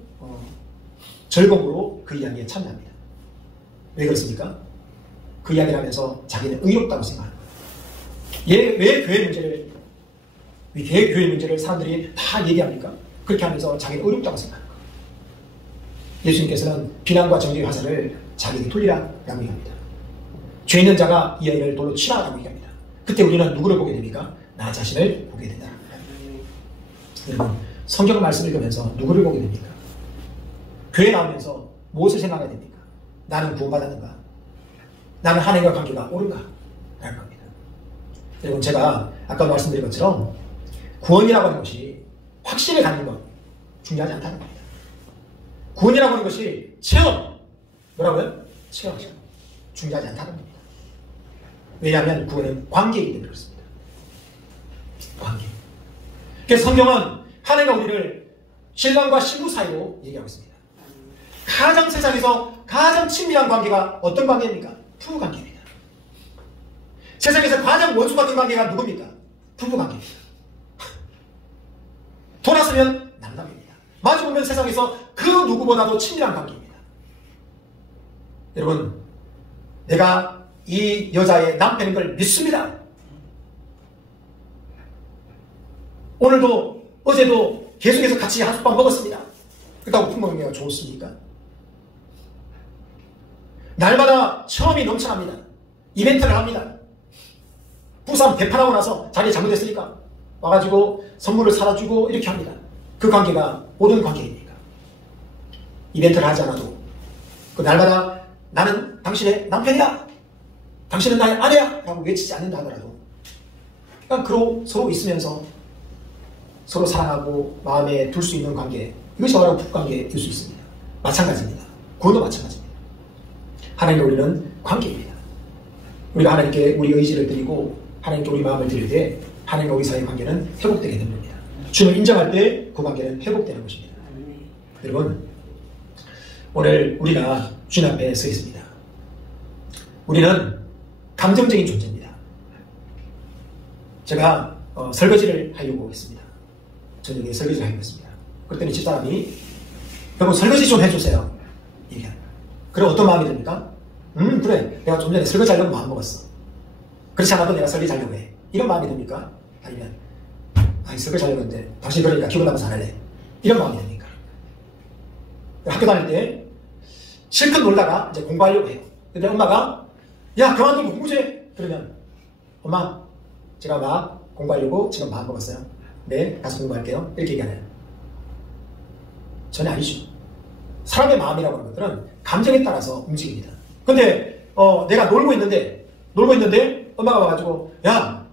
즐거움으로 그 이야기에 참여합니다. 왜 그렇습니까? 그 이야기를 하면서 자기는 의롭다고 생각하는 거예요. 왜 교회 문제를 사람들이 다 얘기합니까? 그렇게 하면서 자기는 의롭다고 생각하는 거예요. 예수님께서는 비난과 정죄의 화살을 자기에게 돌리라라고 얘기합니다. 죄 있는 자가 이 아이를 돌로 치라라고 얘기합니다. 그때 우리는 누구를 보게 됩니까? 나 자신을 보게 된다. 여러분 성경 말씀을 읽으면서 누구를 보게 됩니까? 교회 나오면서 무엇을 생각해야 됩니까? 나는 구원받았는가? 나는 하나님과 관계가 옳은가? 라는 겁니다. 여러분 제가 아까 말씀드린 것처럼 구원이라고 하는 것이 확신을 갖는 것 중요하지 않다는 겁니다. 구원이라고 하는 것이 체험 뭐라고요? 체험 중요하지 않다는 겁니다. 왜냐하면 구원은 관계이기 때문에 그렇습니다. 관계. 그래서 성경은 하나님과 우리를 신랑과 신부 사이로 얘기하고 있습니다. 가장 세상에서 가장 친밀한 관계가 어떤 관계입니까? 부부 관계입니다. 세상에서 가장 원수 같은 관계가 누굽니까? 부부 관계입니다. 돌아서면 남남입니다. 마주보면 세상에서 그 누구보다도 친밀한 관계입니다. 여러분, 내가 이 여자의 남편인 걸 믿습니다. 오늘도 어제도 계속해서 같이 한솥밥 먹었습니다. 그렇다고 품먹는 게 좋습니까? 날마다 처음이 넘쳐납니다. 이벤트를 합니다. 부산 대판하고 나서 자기 잘못했으니까 와가지고 선물을 사다 주고 이렇게 합니다. 그 관계가 모든 관계입니까? 이벤트를 하지 않아도 그 날마다 나는 당신의 남편이야, 당신은 나의 아내야 라고 외치지 않는다 하더라도 그냥 서로 있으면서 서로 사랑하고 마음에 둘 수 있는 관계, 이것이 바로 북관계일 수 있습니다. 마찬가지입니다. 구원도 마찬가지입니다. 하나님과 우리는 관계입니다. 우리가 하나님께 우리 의지를 드리고 하나님께 우리 마음을 드릴 때 하나님과 우리 사이의 관계는 회복되게 되는 겁니다. 주님을 인정할 때 그 관계는 회복되는 것입니다. 여러분, 오늘 우리가 주님 앞에 서 있습니다. 우리는 감정적인 존재입니다. 제가 설거지를 하려고 했습니다. 저녁에 설거지를 하려고 했습니다. 그랬더니 집사람이 여러분 설거지 좀 해주세요. 얘기하는 거예요. 그럼 어떤 마음이 듭니까? 그래, 내가 좀 전에 설거지 하려고 마음먹었어. 그렇지 않아도 내가 설거지 하려고 해. 이런 마음이 듭니까? 아니면 설거지 하려고 했는데 당신 그러니까 기분 나빠서 안 할래. 이런 마음이 듭니까? 학교 다닐 때 실컷 놀다가 이제 공부하려고 해요. 근데 엄마가 야 그만두고 공부 좀 해. 그러면 엄마 제가 막 공부하려고 지금 마음 먹었어요. 네, 가서 공부할게요. 이렇게 얘기하나요? 전혀 아니죠. 사람의 마음이라고 하는 것들은 감정에 따라서 움직입니다. 근데 내가 놀고 있는데 엄마가 와가지고 야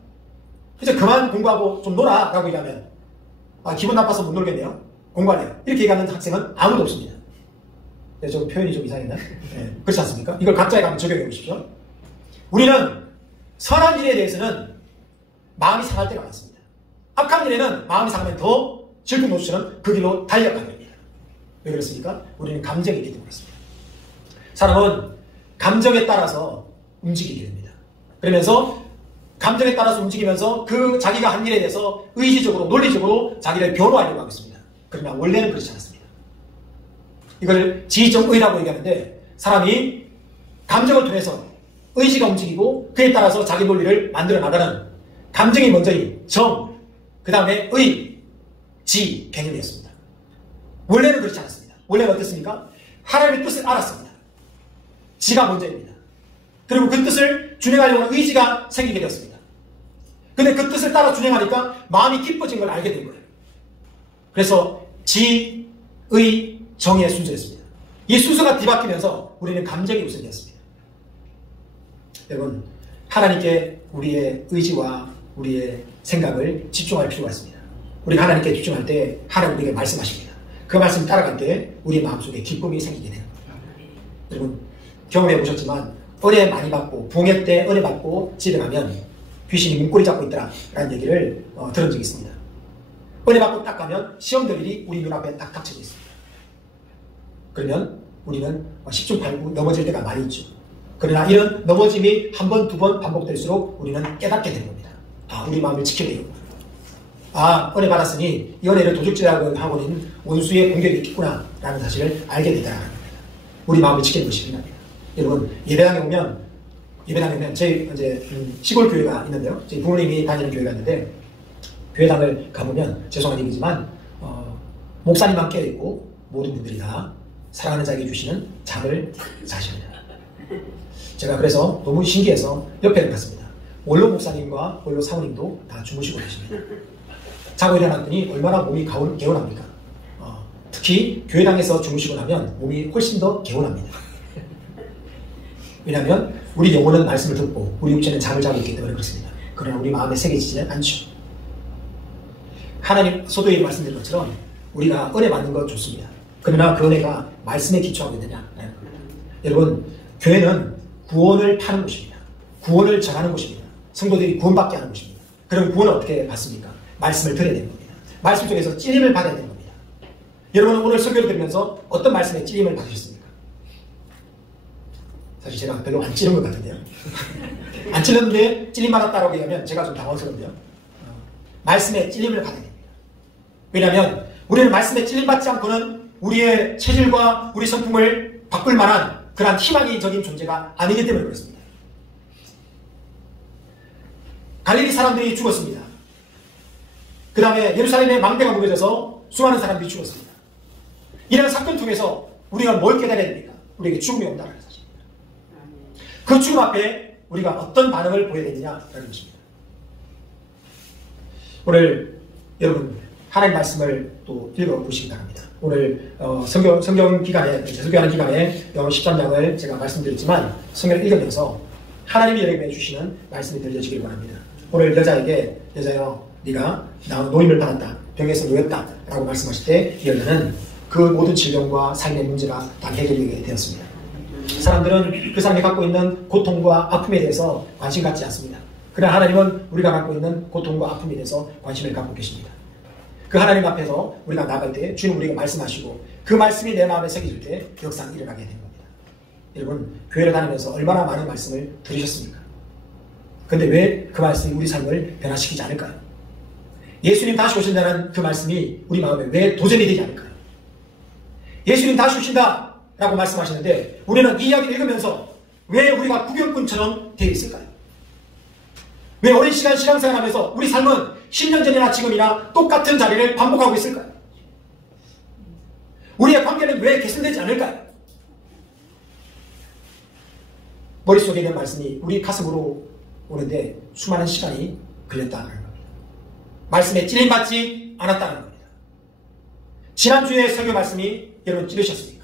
이제 그만 공부하고 좀 놀아 라고 얘기하면 기분 나빠서 못 놀겠네요. 공부하래요. 이렇게 얘기하는 학생은 아무도 없습니다. 네, 저 표현이 좀 이상했나? 네, 그렇지 않습니까? 이걸 각자에 가면 적용해 보십시오. 우리는 선한 일에 대해서는 마음이 상할 때가 많습니다. 악한 일에는 마음이 상하면 더 질풍노출은 그 길로 달려가게 됩니다. 왜 그렇습니까? 우리는 감정이 있기 때문에 그렇습니다. 사람은 감정에 따라서 움직이게 됩니다. 그러면서 감정에 따라서 움직이면서 그 자기가 한 일에 대해서 의지적으로 논리적으로 자기를 변호하려고 하고 있습니다. 그러나 원래는 그렇지 않습니다. 이걸 지정의라고 얘기하는데 사람이 감정을 통해서 의지가 움직이고 그에 따라서 자기 논리를 만들어 나가는 감정이 먼저인 정, 그 다음에 의, 지 개념이었습니다. 원래는 그렇지 않았습니다. 원래는 어땠습니까? 하나님의 뜻을 알았습니다. 지가 먼저입니다. 그리고 그 뜻을 준행하려고 하는 의지가 생기게 되었습니다. 근데 그 뜻을 따라 준행하니까 마음이 기뻐진 걸 알게 된 거예요. 그래서 지, 의, 정의 순서였습니다. 이 순서가 뒤바뀌면서 우리는 감정이 우선이었습니다. 여러분, 하나님께 우리의 의지와 우리의 생각을 집중할 필요가 있습니다. 우리가 하나님께 집중할 때 하나님 우리에게 말씀하십니다. 그 말씀 따라갈 때 우리 마음속에 기쁨이 생기게 되는 겁니다. 여러분, 경험해 보셨지만 은혜 많이 받고 부흥회 때 은혜 받고 집에 가면 귀신이 문고리 잡고 있더라 라는 얘기를 들은 적이 있습니다. 은혜 받고 딱 가면 시험들이 우리 눈앞에 딱 닥쳐져 있습니다. 그러면 우리는 10중 8구 넘어질 때가 많이 있죠. 그러나 이런 넘어짐이 한 번, 두 번 반복될수록 우리는 깨닫게 되는 겁니다. 우리 마음을 지켜야 돼요. 은혜 받았으니 이 은혜를 도둑질하고 하고는 원수의 공격이 있구나 라는 사실을 알게 되더라는 겁니다. 우리 마음을 지키는 것이 필요합니다. 여러분, 예배당에 오면 저희 이제 시골 교회가 있는데요. 저희 부모님이 다니는 교회가 있는데 교회당을 가보면 죄송한 얘기지만 목사님만 깨어있고 모든 분들이 다 사랑하는 자에게 주시는 잠을 자십니다. 제가 그래서 너무 신기해서 옆에를 갔습니다. 원로 목사님과 원로 사모님도 다 주무시고 계십니다. 자고 일어났더니 얼마나 몸이 개운합니까? 특히 교회당에서 주무시고 나면 몸이 훨씬 더 개운합니다. 왜냐하면 우리 영혼은 말씀을 듣고 우리 육체는 잠을 자고 있기 때문에 그렇습니다. 그러나 우리 마음에 새겨지지는 않죠. 하나님 소도에 말씀드린 것처럼 우리가 은혜 받는 건 좋습니다. 그러나 그 은혜가 말씀에 기초하게 되냐? 여러분, 교회는 구원을 파는 곳입니다. 구원을 전하는 곳입니다. 성도들이 구원받게 하는 곳입니다. 그럼 구원을 어떻게 받습니까? 말씀을 들어야 되는 겁니다. 말씀 속에서 찔림을 받아야 되는 겁니다. 여러분은 오늘 설교를 들으면서 어떤 말씀에 찔림을 받으셨습니까? 사실 제가 별로 안 찔린 것 같은데요. 안 찔렸는데 찔림 받았다고 얘기하면 제가 좀 당황스러운데요. 말씀에 찔림을 받아야 됩니다. 왜냐하면 우리는 말씀에 찔림 받지 않고는 우리의 체질과 우리 성품을 바꿀 만한 그러한 희망적인 존재가 아니기 때문에 그렇습니다. 갈릴리 사람들이 죽었습니다. 그 다음에 예루살렘의 망대가 무너져서 수많은 사람들이 죽었습니다. 이런 사건 통해서 우리가 뭘 깨달아야 됩니까? 우리에게 죽음이 온다는 사실입니다. 그 죽음 앞에 우리가 어떤 반응을 보여야 되느냐라는 것입니다. 오늘 여러분 하나님 말씀을 또 읽어보시기 바랍니다. 오늘 성경 기간에, 제수교하는 기간에 13장을 제가 말씀드렸지만 성경을 읽으면서 하나님이 여러분에게 주시는 말씀이 들려지길 바랍니다. 오늘 여자에게 여자여 네가 나 노임을 받았다, 병에서 놓였다 라고 말씀하실 때 이 여자는 그 모든 질병과 삶의 문제가 다 해결되게 되었습니다. 사람들은 그 사람이 갖고 있는 고통과 아픔에 대해서 관심 갖지 않습니다. 그러나 하나님은 우리가 갖고 있는 고통과 아픔에 대해서 관심을 갖고 계십니다. 그 하나님 앞에서 우리가 나갈 때 주님 우리에게 말씀하시고 그 말씀이 내 마음에 새겨질 때 역사가 일어나게 되는 겁니다. 여러분 교회를 다니면서 얼마나 많은 말씀을 들으셨습니까? 근데 왜 그 말씀이 우리 삶을 변화시키지 않을까요? 예수님 다시 오신다는 그 말씀이 우리 마음에 왜 도전이 되지 않을까요? 예수님 다시 오신다 라고 말씀하시는데 우리는 이 이야기를 읽으면서 왜 우리가 구경꾼처럼 되어 있을까요? 왜 오랜 시간 신앙생활하면서 우리 삶은 10년 전이나 지금이나 똑같은 자리를 반복하고 있을까요? 우리의 관계는 왜 개선되지 않을까요? 머릿속에 있는 말씀이 우리 가슴으로 오는데 수많은 시간이 걸렸다는 겁니다. 말씀에 찔림받지 않았다는 겁니다. 지난주에 설교 말씀이 여러분 찔리셨습니까?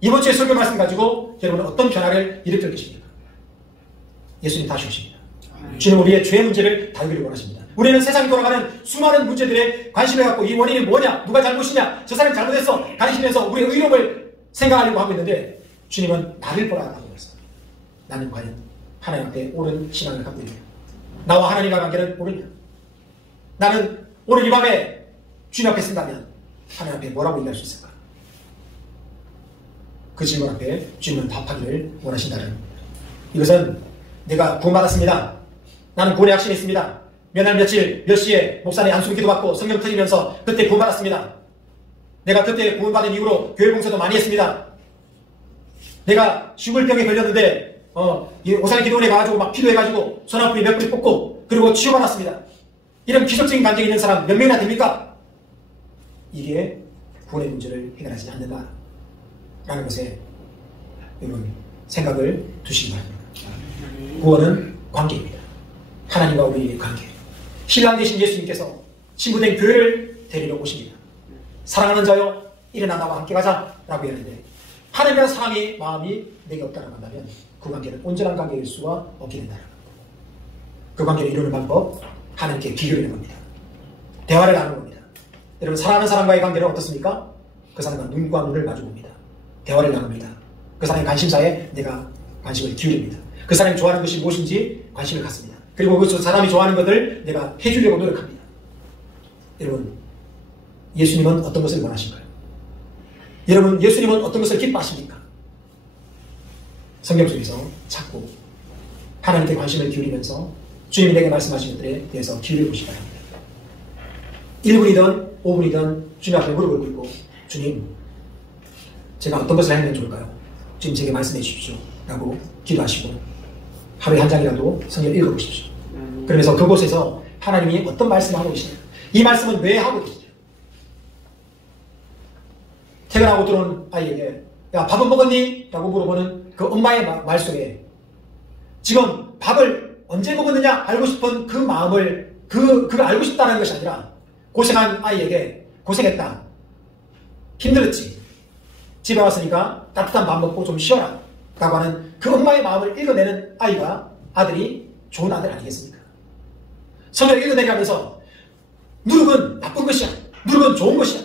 이번 주에 설교 말씀 가지고 여러분은 어떤 변화를 일으킬 것입니까? 예수님 다시 오십니다. 주님 우리의 죄의 문제를 다루기를 원하십니다. 우리는 세상이 돌아가는 수많은 문제들에 관심을 갖고 이 원인이 뭐냐, 누가 잘못이냐, 저 사람이 잘못했어 가리키면서 우리의 의로움을 생각하려고 하고 있는데 주님은 나를 보라고 했어요. 나는 과연 하나님 앞에 옳은 신앙을 갖고 있냐, 나와 하나님과 관계는 옳으냐, 나는 오늘 이 밤에 주님 앞에 쓴다면 하나님 앞에 뭐라고 얘기할 수 있을까? 그 질문 앞에 주님은 답하기를 원하신다는 겁니다. 이것은 내가 구원받았습니다, 나는 구원의 확신이 있습니다, 몇 날 며칠 몇 시에 목사님 안수기 기도받고 성경 터지면서 그때 구원받았습니다, 내가 그때 구원받은 이후로 교회 봉사도 많이 했습니다, 내가 죽을병에 걸렸는데 이 오사리 기도원에 가가지고 막 기도해가지고 손아프리 몇 뿌리 뽑고 그리고 치유받았습니다. 이런 기적적인 간증이 있는 사람 몇 명이나 됩니까? 이게 구원의 문제를 해결하지 않는다 라는 것에 여러분 생각을 두시기 바랍니다. 구원은 관계입니다. 하나님과 우리의 관계. 신랑 되신 예수님께서 신부된 교회를 데리러 오십니다. 사랑하는 자여 일어나 나와 함께 가자 라고 했는데 하나님과 사랑의 마음이 내게 없다고 한다면 그 관계는 온전한 관계일 수가 없게 된다는 겁니다. 그 관계를 이루는 방법, 하나님께 기울이는 겁니다. 대화를 나누는 겁니다. 여러분 사랑하는 사람과의 관계는 어떻습니까? 그 사람과 눈과 눈을 마주봅니다. 대화를 나눕니다. 그 사람의 관심사에 내가 관심을 기울입니다. 그 사람이 좋아하는 것이 무엇인지 관심을 갖습니다. 그리고 그 사람이 좋아하는 것을 내가 해주려고 노력합니다. 여러분 예수님은 어떤 것을 원하신가요? 여러분 예수님은 어떤 것을 기뻐하십니까? 성경 속에서 찾고 하나님께 관심을 기울이면서 주님이 내게 말씀하신 것들에 대해서 기울여 보시기 바랍니다. 1분이든 5분이든 주님 앞에 무릎을 꿇고 주님 제가 어떤 것을 하면 좋을까요? 주님 제게 말씀해 주십시오 라고 기도하시고 하루에 한 장이라도 성경을 읽어보십시오. 그러면서 그곳에서 하나님이 어떤 말씀을 하고 계시냐, 이 말씀은 왜 하고 계시냐, 퇴근하고 들어온 아이에게 야 밥은 먹었니? 라고 물어보는 그 엄마의 말 속에 지금 밥을 언제 먹었느냐 알고 싶은 그 마음을 그걸 알고 싶다는 것이 아니라 고생한 아이에게 고생했다, 힘들었지, 집에 왔으니까 따뜻한 밥 먹고 좀 쉬어라 라고 하는 그 엄마의 마음을 읽어내는 아들이 좋은 아들 아니겠습니까? 성경을 읽어내가면서 누룩은 나쁜 것이야, 누룩은 좋은 것이야,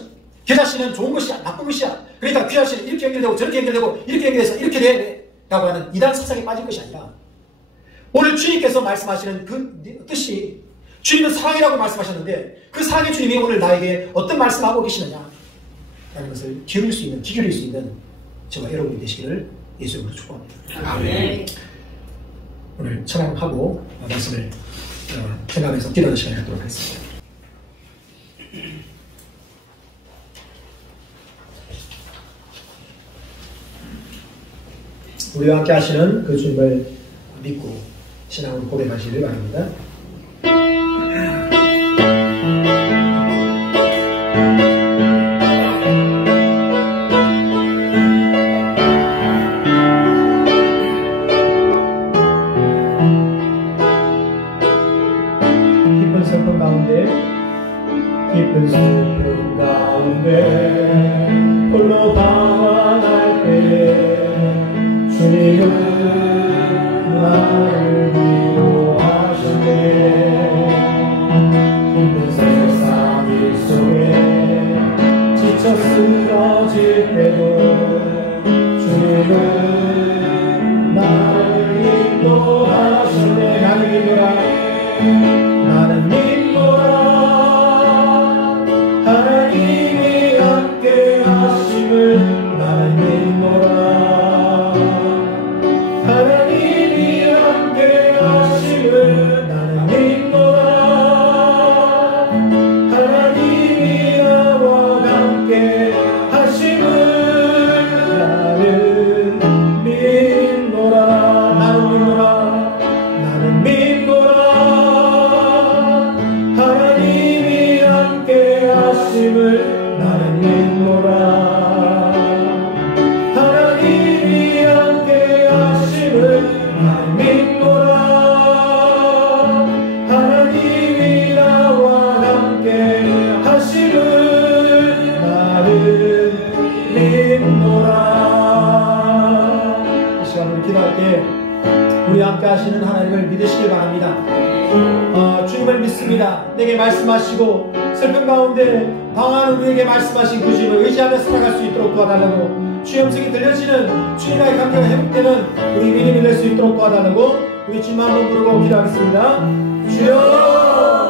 겨자씨는 좋은 것이야, 나쁜 것이야, 그러니까 귀자씨는 이렇게 연결되고 저렇게 연결되고 이렇게 연결해서 이렇게 돼 라고 하는 이단 사상에 빠진 것이 아니라 오늘 주님께서 말씀하시는 그 뜻이 주님은 사랑이라고 말씀하셨는데 그 사랑의 주님이 오늘 나에게 어떤 말씀을 하고 계시느냐 라는 것을 기울일 수 있는 저와 여러분이 되시기를 예수님으로 축복합니다. 아멘. 오늘 찬양하고 말씀을 생각하면서 기도하는 시간을 갖도록 하겠습니다. 우리와 함께 하시는 그 주님을 믿고 신앙으로 고백하시길 바랍니다. 깊은 슬픔 가운데 홀로 방황할 때에 주님은 나를 위로하시네. 힘든 세상 일 속에 지쳐 쓰러질 때도 주님은 나를 인도하시네. 나는 믿노라, 나는 믿노라. 하나님이 함께 하심을 나는 믿노라. 하나님이 함께 하심을 나는 믿노라. 하나님이 나와 함께 하심을 나는 믿노라. 나는 믿노라. 나는 믿노라. 하나님이 함께 하심을 나는 믿노라. 하나님이 함께 하심을 나는 믿노라. 하나님이 나와 함께 하심을 나는 믿노라. 이 시간 우리 기도할 때 우리 함께 하시는 하나님을 믿으시길 바랍니다. 주님을 믿습니다. 내게 말씀하시고 슬픔 가운데 방황하는 우리에게 말씀하신 그 주님을 의지하며 살아갈 수 있도록 도와달라고, 주의 음성이 들려지는 주님과의 관계가 회복되는 우리 믿음이 될 수 있도록 도와달라고 우리 주님 한번 부르고 기도하겠습니다. 주여